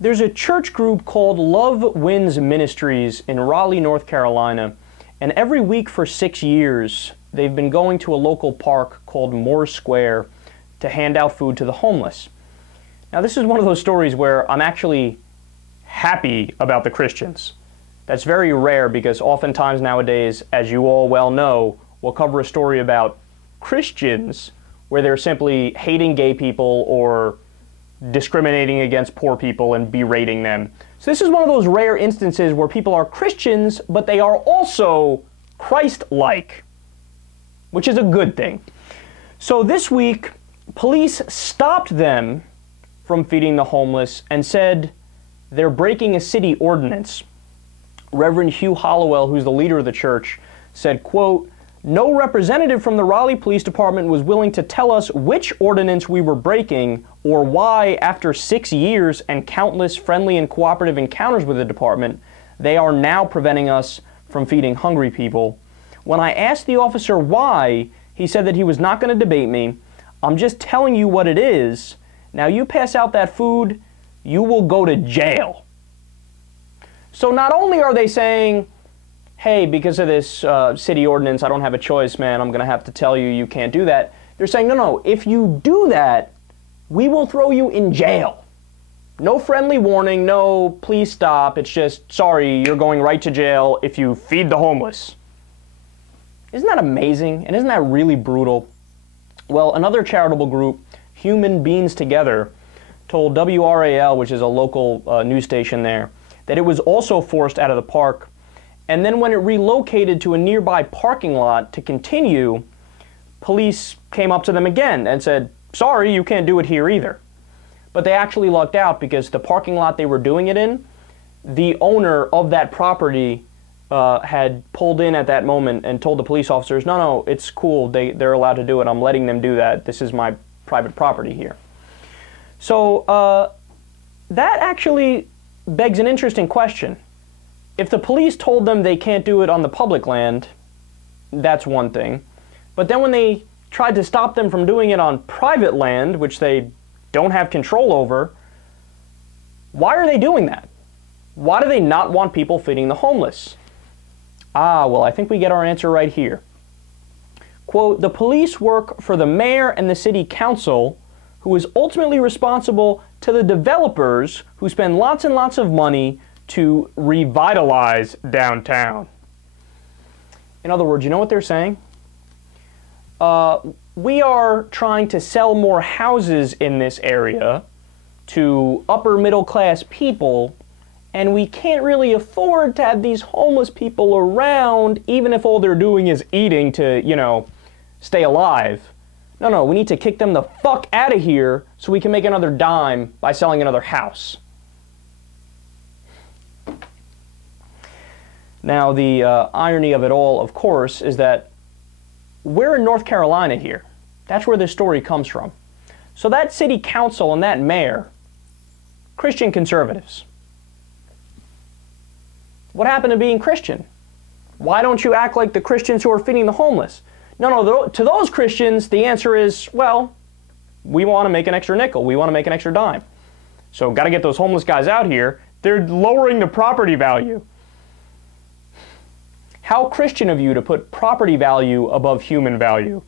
There's a church group called Love Wins Ministries in Raleigh, North Carolina, and every week for 6 years, they've been going to a local park called Moore Square to hand out food to the homeless. Now, this is one of those stories where I'm actually happy about the Christians. That's very rare because oftentimes nowadays, as you all well know, we'll cover a story about Christians where they're simply hating gay people or discriminating against poor people and berating them. So this is one of those rare instances where people are Christians, but they are also Christ-like, which is a good thing. So this week, police stopped them from feeding the homeless and said they're breaking a city ordinance. Reverend Hugh Hollowell, who's the leader of the church, said, quote, "No representative from the Raleigh Police Department was willing to tell us which ordinance we were breaking or why, after 6 years and countless friendly and cooperative encounters with the department, they are now preventing us from feeding hungry people. When I asked the officer why, he said that he was not going to debate me. I'm just telling you what it is. Now you pass out that food, you will go to jail." So not only are they saying, hey, because of this city ordinance, I don't have a choice, man, I'm going to have to tell you, you can't do that. They're saying, no, if you do that, we will throw you in jail. No friendly warning, no, please stop. It's just, sorry, you're going right to jail if you feed the homeless. Isn't that amazing? And isn't that really brutal? Well, another charitable group, Human Beings Together, told WRAL, which is a local news station there, that it was also forced out of the park. And then when it relocated to a nearby parking lot to continue, police came up to them again and said, sorry, you can't do it here either. But they actually lucked out because the parking lot they were doing it in, the owner of that property had pulled in at that moment and told the police officers, no, it's cool, they're allowed to do it, I'm letting them do that, this is my private property here. So that actually begs an interesting question. If the police told them they can't do it on the public land, that's one thing. But then when they tried to stop them from doing it on private land, which they don't have control over, why are they doing that? Why do they not want people feeding the homeless? Well, I think we get our answer right here. Quote, "The police work for the mayor and the city council, who is ultimately responsible to the developers who spend lots and lots of money to revitalize downtown." In other words, you know what they're saying? We are trying to sell more houses in this area to upper middle class people, and we can't really afford to have these homeless people around, even if all they're doing is eating to, stay alive. No, we need to kick them the fuck out of here so we can make another dime by selling another house. Now, the irony of it all, of course, is that we're in North Carolina here. That's where this story comes from. So that city council and that mayor, Christian conservatives. What happened to being Christian? Why don't you act like the Christians who are feeding the homeless? No, to those Christians, the answer is, well, we want to make an extra nickel. We want to make an extra dime. So got to get those homeless guys out here. They're lowering the property value. How Christian of you to put property value above human value.